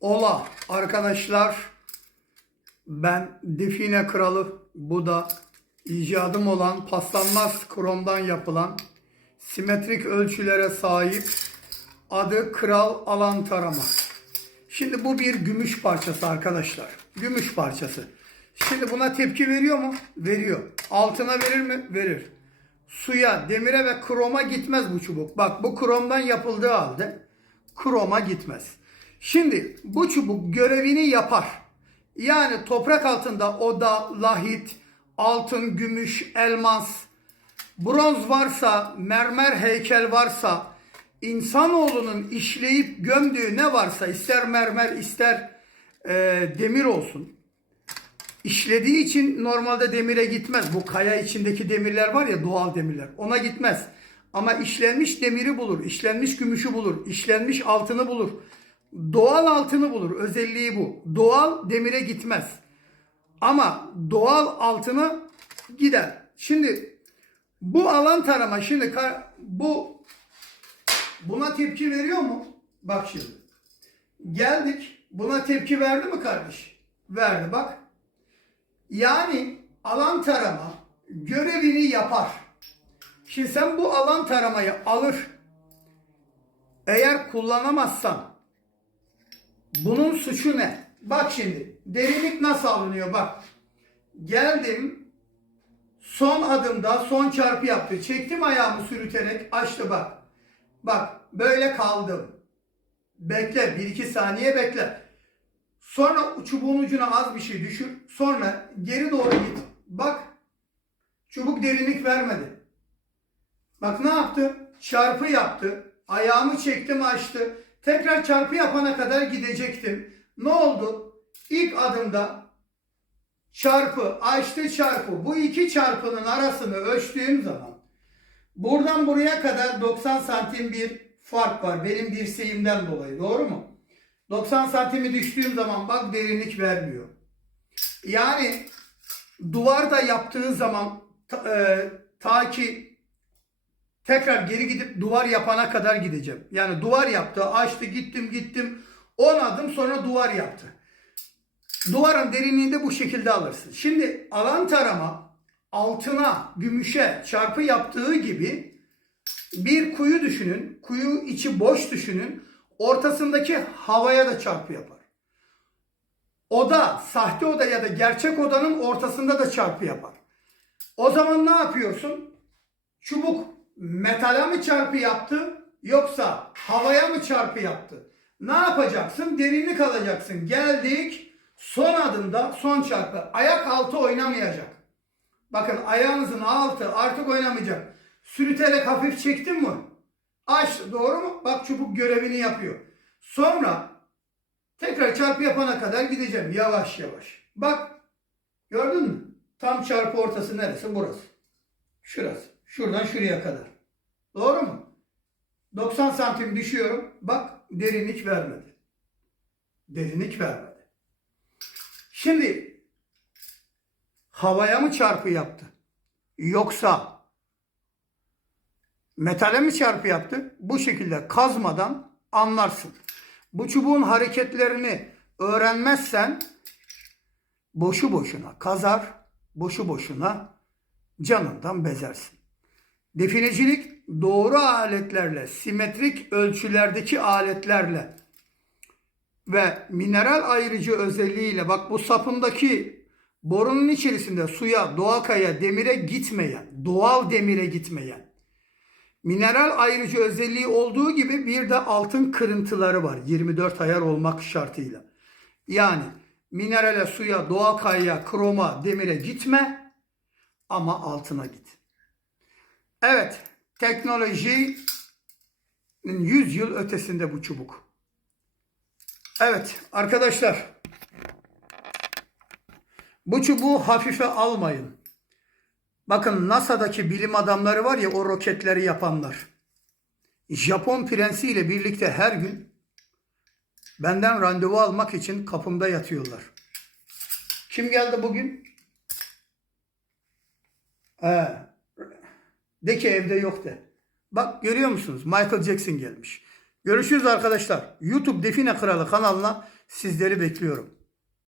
Ola arkadaşlar ben define kralı bu da icadım olan paslanmaz kromdan yapılan simetrik ölçülere sahip adı kral alan tarama. Şimdi bu bir gümüş parçası arkadaşlar. Gümüş parçası. Şimdi buna tepki veriyor mu? Veriyor. Altına verir mi? Verir. Suya, demire ve kroma gitmez bu çubuk. Bak bu kromdan yapıldığı halde kroma gitmez. Şimdi bu çubuk görevini yapar. Yani toprak altında oda, lahit, altın, gümüş, elmas, bronz varsa, mermer heykel varsa, insanoğlunun işleyip gömdüğü ne varsa ister mermer ister e, demir olsun. İşlediği için normalde demire gitmez. Bu kaya içindeki demirler var ya doğal demirler. Ona gitmez. Ama işlenmiş demiri bulur, işlenmiş gümüşü bulur, işlenmiş altını bulur. Doğal altını bulur. Özelliği bu. Doğal demire gitmez. Ama doğal altını gider. Şimdi bu alan tarama şimdi bu buna tepki veriyor mu? Bak şimdi. Geldik. Buna tepki verdi mi kardeş? Verdi bak. Yani alan tarama görevini yapar. Şimdi sen bu alan taramayı alır. Eğer kullanamazsan bunun suçu ne? Bak şimdi derinlik nasıl alınıyor bak. Geldim son adımda son çarpı yaptı. Çektim ayağımı sürüterek açtı bak. Bak böyle kaldım. Bekle 1-2 saniye bekle. Sonra çubuğun ucuna az bir şey düşür. Sonra geri doğru git. Bak çubuk derinlik vermedi. Bak ne yaptı? Çarpı yaptı. Ayağımı çektim açtı. Tekrar çarpı yapana kadar gidecektim. Ne oldu? İlk adımda çarpı açtı çarpı. Bu iki çarpının arasını ölçtüğüm zaman buradan buraya kadar 90 santim bir fark var. Benim dirseğimden dolayı. Doğru mu? 90 santimi düştüğüm zaman bak derinlik vermiyor. Yani duvarda yaptığı zaman ta, e, ta ki tekrar geri gidip duvar yapana kadar gideceğim. Yani duvar yaptı, açtı, gittim, gittim. 10 adım sonra duvar yaptı. Duvarın derinliğinde bu şekilde alırsın. Şimdi alan tarama altına, gümüşe çarpı yaptığı gibi bir kuyu düşünün. Kuyu içi boş düşünün. Ortasındaki havaya da çarpı yapar. Oda, sahte oda ya da gerçek odanın ortasında da çarpı yapar. O zaman ne yapıyorsun? Çubuk metale mi çarpı yaptı yoksa havaya mı çarpı yaptı? Ne yapacaksın? Derinlik alacaksın. Geldik son adımda son çarpı. Ayak altı oynamayacak. Bakın ayağınızın altı artık oynamayacak. Sürüterek hafif çektin mi? Aç doğru mu? Bak çubuk görevini yapıyor. Sonra tekrar çarpı yapana kadar gideceğim yavaş yavaş. Bak gördün mü? Tam çarpı ortası neresi? Burası. Şurası. Şuradan şuraya kadar. Doğru mu? 90 santim düşüyorum. Bak derinlik vermedi. Derinlik vermedi. Şimdi havaya mı çarpı yaptı? Yoksa metale mi çarpı yaptı? Bu şekilde kazmadan anlarsın. Bu çubuğun hareketlerini öğrenmezsen boşu boşuna kazar, boşu boşuna canından bezersin. Definecilik doğru aletlerle, simetrik ölçülerdeki aletlerle ve mineral ayırıcı özelliğiyle bak bu sapındaki borunun içerisinde suya, doğal kaya, demire gitmeyen, doğal demire gitmeyen mineral ayırıcı özelliği olduğu gibi bir de altın kırıntıları var 24 ayar olmak şartıyla. Yani minerale, suya, doğal kayaya, kroma, demire gitme ama altına git. Evet, teknolojinin 100 yıl ötesinde bu çubuk. Evet arkadaşlar, bu çubuğu hafife almayın. Bakın NASA'daki bilim adamları var ya o roketleri yapanlar. Japon prensiyle birlikte her gün benden randevu almak için kapımda yatıyorlar. Kim geldi bugün? Ee, de ki evde yok de. Bak görüyor musunuz? Michael Jackson gelmiş. Görüşürüz arkadaşlar. YouTube Define Kralı kanalına sizleri bekliyorum.